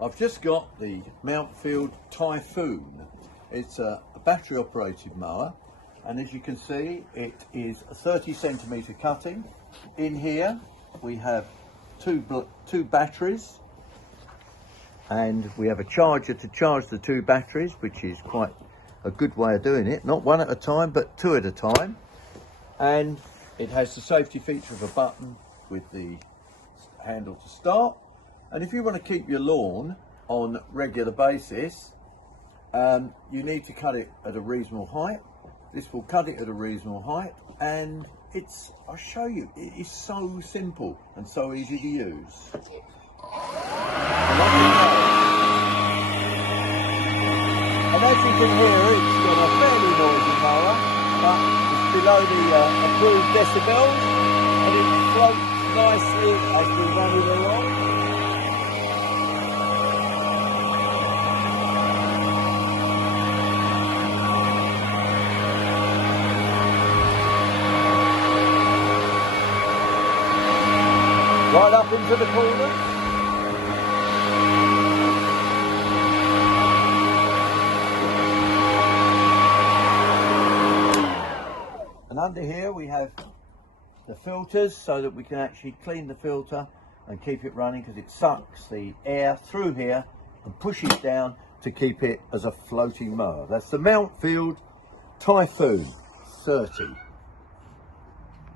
I've just got the Mountfield Typhoon. It's a battery operated mower, and as you can see it is a 30 centimetre cutting. In here we have two batteries, and we have a charger to charge the two batteries, which is quite a good way of doing it, not one at a time but two at a time. And it has the safety feature of a button with the handle to start. And if you want to keep your lawn on regular basis, you need to cut it at a reasonable height. This will cut it at a reasonable height, and I'll show you, it is so simple and so easy to use. And as you can hear, it's got a fairly noisy mower, but it's below the approved decibels, and it floats nicely as we run it along. Right up into the corner. And under here we have the filters, so that we can actually clean the filter and keep it running, because it sucks the air through here and pushes down to keep it as a floating mower. That's the Mountfield Typhoon 30.